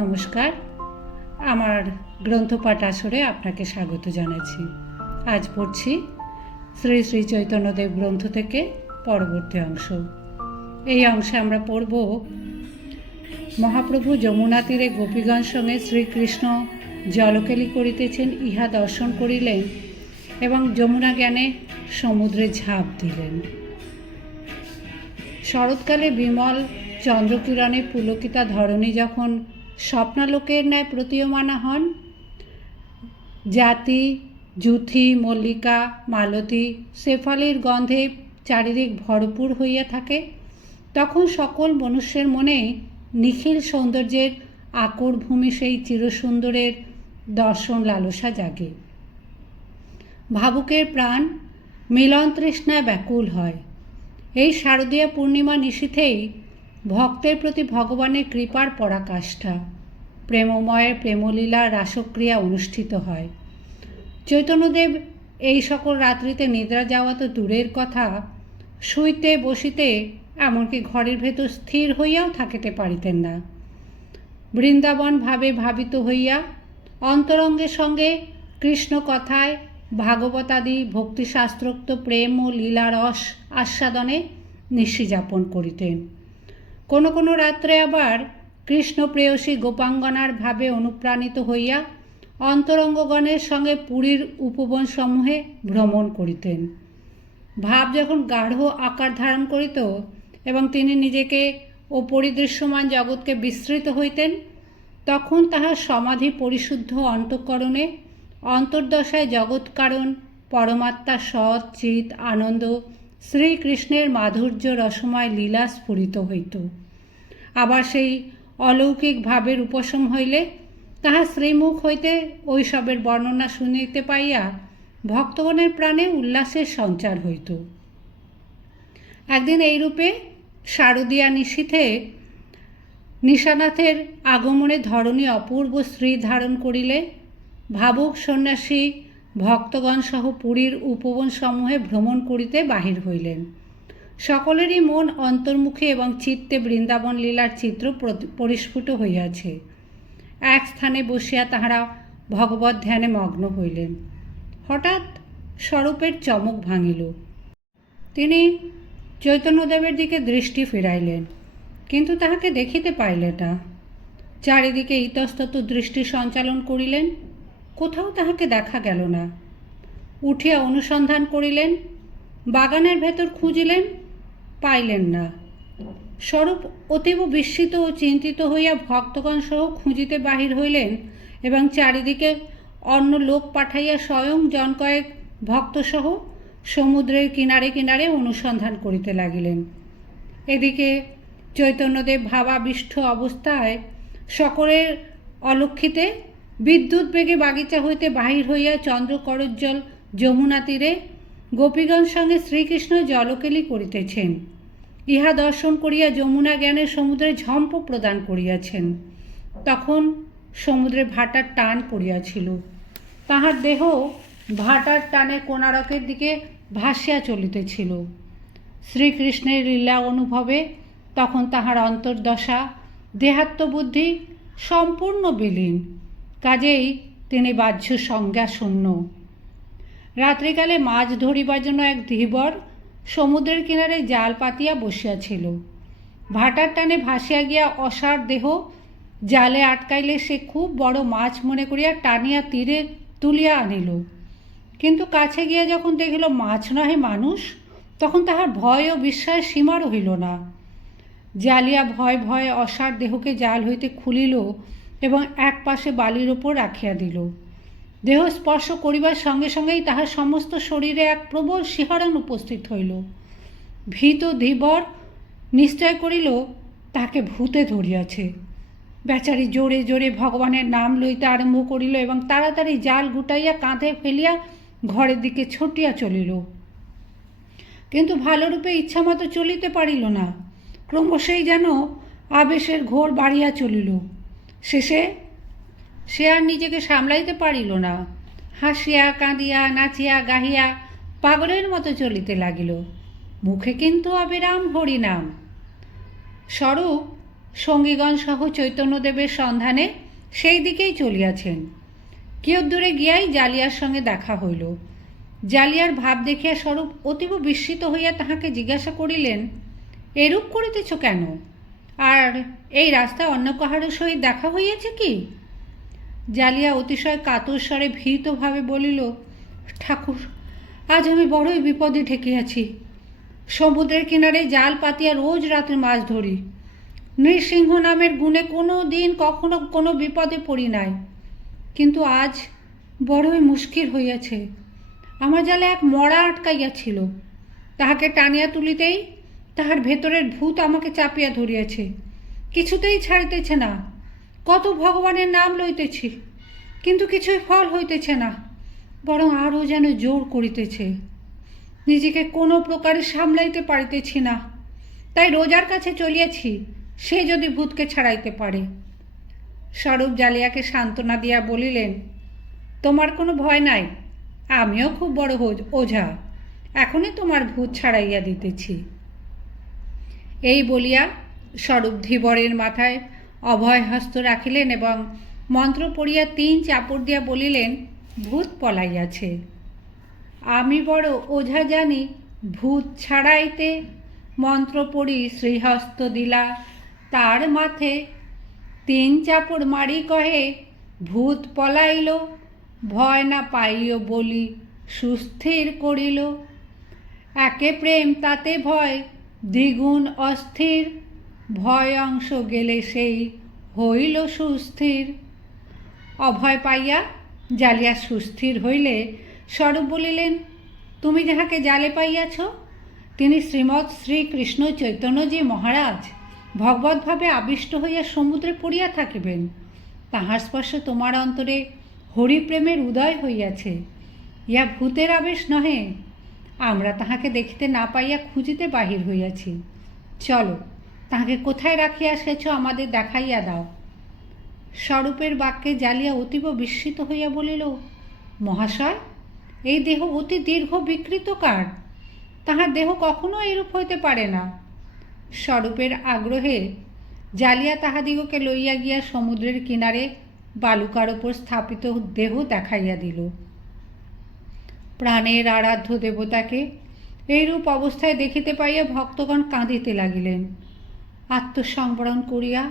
নমস্কার। আমার গ্রন্থপাঠ আসরে আপনাকে স্বাগত জানাচ্ছি। আজ পড়ছি শ্রী শ্রী চৈতন্যদেব গ্রন্থ থেকে পরবর্তী অংশ। এই অংশে আমরা পড়ব মহাপ্রভু যমুনা তীরে গোপীগঞ্জ সঙ্গে শ্রীকৃষ্ণ জলকেলি করিতেছেন, ইহা দর্শন করিলেন এবং যমুনা জ্ঞানে সমুদ্রে ঝাঁপ দিলেন। শরৎকালে বিমল চন্দ্রকিরণে পুলকিতা ধরণী যখন স্বপ্নালোকের ন্যায় প্রতীয়মানা হন। জাতি, জুথি, মল্লিকা, মালতী, শেফালির গন্ধে চারিদিক ভরপুর হইয়া থাকে। তখন সকল মনুষ্যের মনে নিখিল সৌন্দর্যের আকর ভূমি সেই চিরসুন্দরের দর্শন লালসা জাগে। ভাবুকের প্রাণ মিলন তৃষ্ণায় ব্যাকুল হয়। এই শারদীয় পূর্ণিমা নিশীথেই ভক্তের প্রতি ভগবানের কৃপার পরাকাষ্ঠা। প্রেমময়ের প্রেমলীলা রাসক্রিয়া অনুষ্ঠিত হয়। চৈতন্যদেব এই সকল রাত্রিতে নিদ্রা যাওয়া তো দূরের কথা, শুইতে বসিতে এমনকি ঘরের ভেতর স্থির হইয়াও থাকিতে পারিতেন না। বৃন্দাবন ভাবে ভাবিত হইয়া অন্তরঙ্গের সঙ্গে কৃষ্ণ কথায় ভাগবতাদি, ভক্তিশাস্ত্রোক্ত প্রেম ও লীলারস আস্বাদনে নিশি যাপন করিতেন। কোনো কোনো রাত্রে আবার কৃষ্ণ প্রেয়সী গোপাঙ্গনার ভাবে অনুপ্রাণিত হইয়া অন্তরঙ্গগণের সঙ্গে পুরীর উপবনসমূহে ভ্রমণ করিতেন। ভাব যখন গাঢ় আকার ধারণ করিত এবং তিনি নিজেকে ও পরিদৃশ্যমান জগৎকে বিস্তৃত হইতেন, তখন তাহার সমাধি পরিশুদ্ধ অন্তঃকরণে অন্তর্দশায় জগৎকারণ পরমাত্মা সৎ, চিত, আনন্দ, শ্রীকৃষ্ণের মাধুর্য রসময় লীলা স্ফুরিত হইত। আবার সেই অলৌকিক ভাবের উপশম হইলে তাহা শ্রীমুখ হইতে ওইসবের বর্ণনা শুনিতে পাইয়া ভক্তগণের প্রাণে উল্লাসের সঞ্চার হইত। একদিন এইরূপে শারদীয়া নিশীথে নিশানাথের আগমনে ধরণী অপূর্ব স্ত্রী ধারণ করিলে ভাবুক সন্ন্যাসী ভক্তগণ সহ পুরীর উপবন সমূহে ভ্রমণ করিতে বাহির হইলেন। সকলেরই মন অন্তর্মুখী এবং চিত্তে বৃন্দাবন লীলার চিত্র পরিস্ফুট হইয়াছে। এক স্থানে বসিয়া তাহারা ভগবত ধ্যানে মগ্ন হইলেন। হঠাৎ স্বরূপের চমক ভাঙিল। তিনি চৈতন্যদেবের দিকে দৃষ্টি ফিরাইলেন, কিন্তু তাহাকে দেখিতে পাইলেন না। চারিদিকে ইতস্তত দৃষ্টি সঞ্চালন করিলেন, কোথাও তাহাকে দেখা গেল না। উঠিয়া অনুসন্ধান করিলেন, বাগানের ভেতর খুঁজিলেন পাইলেন না। স্বরূপ অতীব বিস্মিত ও চিন্তিত হইয়া ভক্তগণ সহ খুঁজিতে বাহির হইলেন এবং চারিদিকে অন্য লোক পাঠাইয়া স্বয়ং জন কয়েক ভক্তসহ সমুদ্রের কিনারে কিনারে অনুসন্ধান করিতে লাগিলেন। এদিকে চৈতন্যদেব ভাবাবিষ্ঠ অবস্থায় সকলের অলক্ষিতে বিদ্যুৎ বেগে বাগিচা হইতে বাহির হইয়া চন্দ্রকরজ্জ্বল যমুনা তীরে গোপীগঞ্জ সঙ্গে শ্রীকৃষ্ণ জলকেলি করিতেছেন। ইহা দর্শন করিয়া যমুনা জ্ঞানের সমুদ্রে ঝম্প প্রদান করিয়াছেন। তখন সমুদ্রে ভাটার টান পড়িয়াছিল। তাহার দেহ ভাটার টানে কোনারকের দিকে ভাসিয়া চলিতেছিল। শ্রীকৃষ্ণের লীলা অনুভবে তখন তাহার অন্তর্দশা, দেহাত্মবুদ্ধি সম্পূর্ণ বিলীন। কাজেই তিনি বাহ্য সংজ্ঞা শূন্য রাত্রিকালে মাছ ধরিবার জন্য এক ধীবর সমুদ্রের কিনারে জাল পাতিয়া বসিয়াছিল ভাটার টানে ভাসিয়া গিয়া অসার দেহ জালে আটকাইলে সে খুব বড় মাছ মনে করিয়া টানিয়া তীরে তুলিয়া আনিল। কিন্তু কাছে গিয়া যখন দেখিল মাছ নহে মানুষ, তখন তাহার ভয় ও বিস্ময়ের সীমা রহিল না। জালিয়া ভয় ভয়ে অসার দেহকে জাল হইতে খুলিল এবং এক পাশে বালির ওপর রাখিয়া দিল। দেহ স্পর্শ করিবার সঙ্গে সঙ্গেই তাহার সমস্ত শরীরে এক প্রবল শিহরণ উপস্থিত হইল। ভীত ধীবর নিশ্চয় করিল, তাকে ভূতে ধরিয়াছে। বেচারি জোরে জোরে ভগবানের নাম লইতে আরম্ভ করিল এবং তাড়াতাড়ি জাল গুটাইয়া কাঁধে ফেলিয়া ঘরের দিকে ছুটিয়া চলিল। কিন্তু ভালোরূপে ইচ্ছামতো চলিতে পারিল না। ক্রমশই যেন আবেশের ঘোর বাড়িয়া চলিল। শেষে সে আর নিজেকে সামলাইতে পারিল না। হাসিয়া, কাঁদিয়া, নাচিয়া, গাহিয়া পাগলের মতো চলিতে লাগিল। মুখে কিন্তু অবিরাম হরিনাম। স্বরূপ সঙ্গীগণ সহ চৈতন্যদেবের সন্ধানে সেই দিকেই চলিয়াছেন। কেউ দূরে গিয়াই জালিয়ার সঙ্গে দেখা হইল। জালিয়ার ভাব দেখিয়া স্বরূপ অতীব বিস্মিত হইয়া তাহাকে জিজ্ঞাসা করিলেন, এরূপ করিতেছ কেন? আর এই রাস্তা অন্য কাহারও সহিত দেখা হইয়াছে কি? জালিয়া অতিশয় কাতর স্বরে ভীতভাবে বলিল, ঠাকুর, আজ আমি বড়ই বিপদে ঠেকিয়াছি। সমুদ্রের কিনারে জাল পাতিয়া রোজ রাতে মাছ ধরি। নৃসিংহ নামের গুণে কোনো দিন কখনো কোনো বিপদে পড়ি নাই। কিন্তু আজ বড়ই মুশকিল হইয়াছে। আমার জালে এক মরা আটকাইয়াছিল তাহাকে টানিয়া তুলিতেই তাহার ভেতরের ভূত আমাকে চাপিয়া ধরিয়াছে। কিছুতেই ছাড়িতেছে না। কত ভগবানের নাম লইতেছি, কিন্তু কিছুই ফল হইতেছে না, বরং আরও যেন জোর করিতেছে। নিজেকে কোনো প্রকারে সামলাইতে পারিতেছি না, তাই রোজার কাছে চলিয়াছি, সে যদি ভূতকে ছাড়াইতে পারে। স্বরূপ জালিয়াকে সান্ত্বনা দিয়া বলিলেন, তোমার কোনো ভয় নাই, আমিও খুব বড় ওঝা, এখনই তোমার ভূত ছাড়াইয়া দিতেছি। এই বলিয়া স্বরূপ ধীবরের মাথায় অভয় হস্ত রাখিলেন এবং মন্ত্র পড়িয়া তিন চাপড় দিয়া বলিলেন, ভূত পলাইয়াছে। আমি বড় ওঝা জানি, ভূত ছাড়াইতে মন্ত্র পড়ি শ্রীহস্ত দিলা। তার মাথে তিন চাপড় মারি কহে, ভূত পলাইল, ভয় না পাইও বলি, সুস্থির করিল। একে প্রেম তাতে ভয়, দ্বিগুণ অস্থির। ভয় অংশ গেলে সেই হইল সুস্থির। অভয় পাইয়া জালিয়া সুস্থির হইলে স্বরূপ বলিলেন, তুমি যাহাকে জালে পাইয়াছ, তিনি শ্রীমৎ শ্রীকৃষ্ণ চৈতন্যজি মহারাজ ভগবতভাবে আবিষ্ট হইয়া সমুদ্রে পড়িয়া থাকিবেন। তাহার স্পর্শ তোমার অন্তরে হরিপ্রেমের উদয় হইয়াছে। ইয়া ভূতের আবেশ নহে। আমরা তাহাকে দেখিতে না পাইয়া খুঁজিতে বাহির হইয়াছি। চলো তাহাকে কোথায় রাখিয়া এসেছ আমাদের দেখাইয়া দাও। স্বরূপের বাক্যে জ্বালিয়া অতীব বিস্মিত হইয়া বলিল, মহাশয়, এই দেহ অতি দীর্ঘ বিকৃতকার তাহার দেহ কখনো এরূপ হইতে পারে না। স্বরূপের আগ্রহে জালিয়া তাহাদিগকে লইয়া গিয়া সমুদ্রের কিনারে বালুকার ওপর স্থাপিত দেহ দেখাইয়া দিল। প্রাণের আরাধ্য দেবতাকে এইরূপ অবস্থায় দেখিতে পাইয়া ভক্তগণ কাঁদিতে লাগিলেন। আত্মসংবরণ করিয়া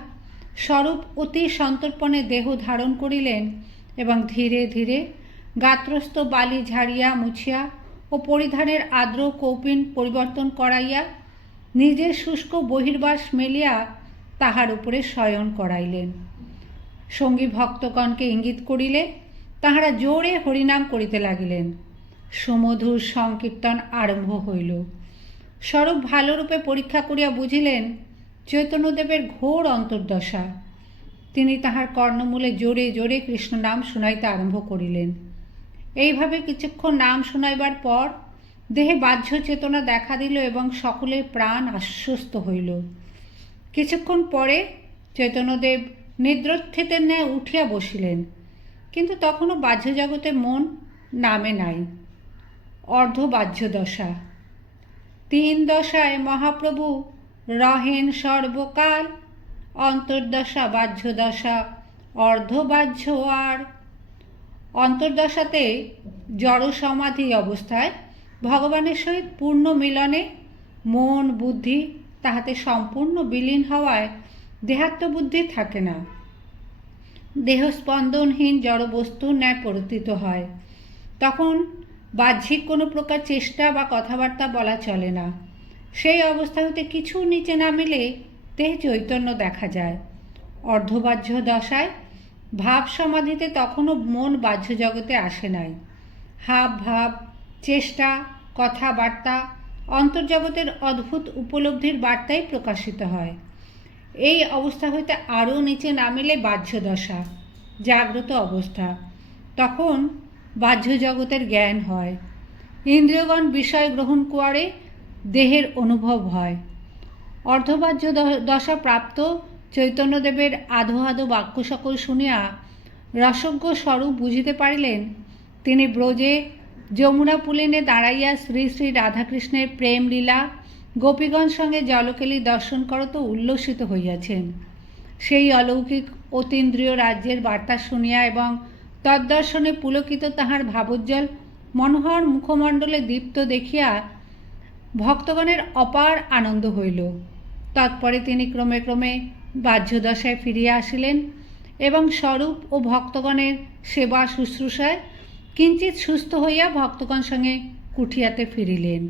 স্বরূপ অতি সন্তর্পণে দেহ ধারণ করিলেন এবং ধীরে ধীরে গাত্রস্থ বালি ঝাড়িয়া মুছিয়া ও পরিধানের আর্দ্র কৌপিন পরিবর্তন করাইয়া নিজের শুষ্ক বহির্বাস মেলিয়া তাহার উপরে শয়ন করাইলেন। সঙ্গী ভক্তগণকে ইঙ্গিত করিলে তাহারা জোরে হরিনাম করিতে লাগিলেন। সুমধুর সংকীর্তন আরম্ভ হইল। স্বরূপ ভালোরূপে পরীক্ষা করিয়া বুঝিলেন চৈতন্যদেবের ঘোর অন্তর্দশা। তিনি তাহার কর্ণমূলে জোরে জোরে কৃষ্ণ নাম শুনাইতে আরম্ভ করিলেন। এইভাবে কিছুক্ষণ নাম শুনাইবার পর দেহে বাহ্য চেতনা দেখা দিল এবং সকলের প্রাণ আশ্বস্ত হইল। কিছুক্ষণ পরে চৈতন্যদেব নিদ্রোত্থিতের ন্যায় উঠিয়া বসিলেন, কিন্তু তখনও বাহ্য জগতে মন নামে নাই। অর্ধবাহ্য দশা তিন দশায় মহাপ্রভু রহেন সর্বকাল, অন্তর্দশা বাহ্য দশা অর্ধবাহ্য আর। অন্তর্দশাতে জড় সমাধি অবস্থায় ভগবানের সহিত পূর্ণ মিলনে মন, বুদ্ধি তাহাতে সম্পূর্ণ বিলীন হওয়ায় দেহাত্মবুদ্ধি থাকে না। দেহ স্পন্দনহীন জড়বস্তুর ন্যায় পরিচিত হয়। তখন বাহ্যিক কোনো প্রকার চেষ্টা বা কথাবার্তা বলা চলে না। সেই অবস্থা হতে কিছু নিচে নামিলে দেহ চৈতন্য দেখা যায়। অর্ধবাহ্য দশায় ভাব সমাধিতে তখনও মন বাহ্য জগতে আসে নাই। হাব ভাব, চেষ্টা, কথাবার্তা অন্তর্জগতের অদ্ভুত উপলব্ধির বার্তাই প্রকাশিত হয়। এই অবস্থা হইতে আরও নিচে নামিলে বাহ্য দশা, জাগ্রত অবস্থা। তখন বাহ্য জগতের জ্ঞান হয়। ইন্দ্রিয়গণ বিষয় গ্রহণ করে দেহের অনুভব হয়। অর্ধবাহ্য দ- দশা প্রাপ্ত চৈতন্যদেবের আধো আধো বাক্য সকল শুনিয়া রসজ্ঞ স্বরূপ বুঝিতে পারিলেন, তিনি ব্রজে যমুনা পুলিনে দাঁড়াইয়া শ্রী শ্রী রাধাকৃষ্ণের প্রেম লীলা, গোপীগণ সঙ্গে জলকেলি দর্শন করত উল্লসিত হইয়াছেন। সেই অলৌকিক অতীন্দ্রিয় রাজ্যের বার্তা শুনিয়া এবং তদ্দর্শনে পুলকিত তাহার ভাবোজ্জ্বল, মনোহর মুখমণ্ডলে দীপ্ত দেখিয়া ভক্তগণের অপার আনন্দ হইল। তৎপরে তিনি ক্রমে ক্রমে বাহ্যদশায় ফিরিয়া আসিলেন এবং স্বরূপ ও ভক্তগণের সেবা শুশ্রূষায় কিঞ্চিত সুস্থ হইয়া ভক্তগণ সঙ্গে কুঠিয়াতে ফিরিলেন।